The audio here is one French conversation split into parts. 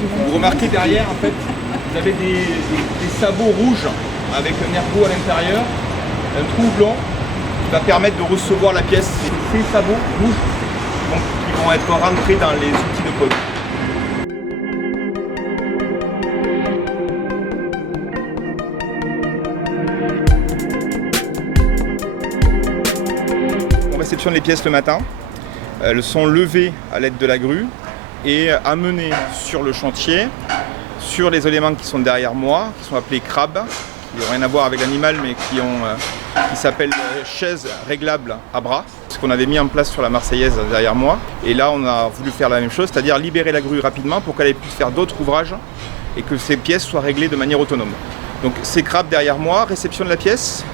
Vous remarquez derrière, en fait, vous avez des sabots rouges avec un ergot à l'intérieur, un trou blanc qui va permettre de recevoir la pièce. Ces sabots rouges donc, qui vont être rentrés dans les outils de pose. On réceptionne les pièces le matin. Elles sont levées à l'aide de la grue et amenées sur le chantier, sur les éléments qui sont derrière moi, qui sont appelés crabes, qui n'ont rien à voir avec l'animal, mais qui s'appellent chaises réglables à bras, ce qu'on avait mis en place sur la Marseillaise derrière moi. Et là, on a voulu faire la même chose, c'est-à-dire libérer la grue rapidement pour qu'elle puisse faire d'autres ouvrages et que ces pièces soient réglées de manière autonome. Donc ces crabes derrière moi réceptionnent la pièce,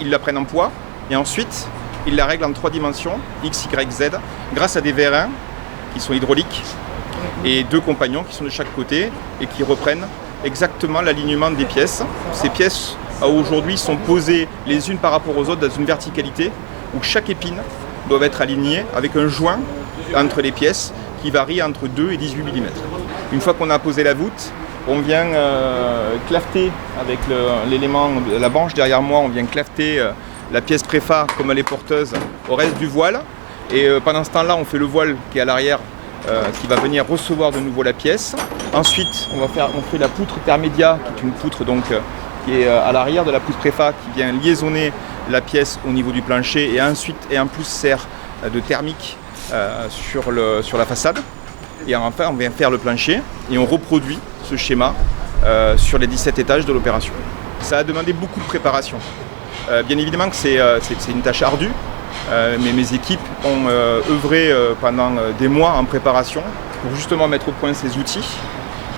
ils la prennent en poids et ensuite ils la règlent en 3 dimensions, X, Y, Z, grâce à des vérins qui sont hydrauliques et 2 compagnons qui sont de chaque côté et qui reprennent exactement l'alignement des pièces. Ces pièces aujourd'hui sont posées les unes par rapport aux autres dans une verticalité où chaque épine doit être alignée avec un joint entre les pièces qui varie entre 2 et 18 mm. Une fois qu'on a posé la voûte, on vient claveter avec l'élément, la branche derrière moi, on vient claveter la pièce préfa comme elle est porteuse au reste du voile. Et pendant ce temps-là, on fait le voile qui est à l'arrière qui va venir recevoir de nouveau la pièce. Ensuite, on fait la poutre intermédia, qui est une poutre donc, qui est à l'arrière de la poutre préfa, qui vient liaisonner la pièce au niveau du plancher et en plus sert de thermique sur la façade. Et enfin, on vient faire le plancher et on reproduit ce schéma sur les 17 étages de l'opération. Ça a demandé beaucoup de préparation. Bien évidemment que c'est une tâche ardue, mais mes équipes ont œuvré pendant des mois en préparation pour justement mettre au point ces outils.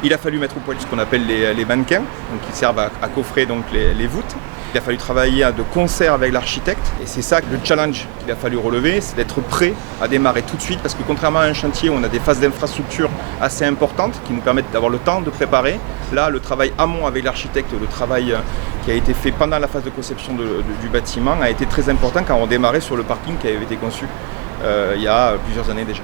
Il a fallu mettre au point ce qu'on appelle les mannequins, donc qui servent à coffrer donc, les voûtes. Il a fallu travailler de concert avec l'architecte et c'est ça le challenge qu'il a fallu relever, c'est d'être prêt à démarrer tout de suite parce que contrairement à un chantier où on a des phases d'infrastructure assez importantes qui nous permettent d'avoir le temps de préparer, là le travail amont avec l'architecte, le travail qui a été fait pendant la phase de conception du bâtiment a été très important quand on démarrait sur le parking qui avait été conçu il y a plusieurs années déjà.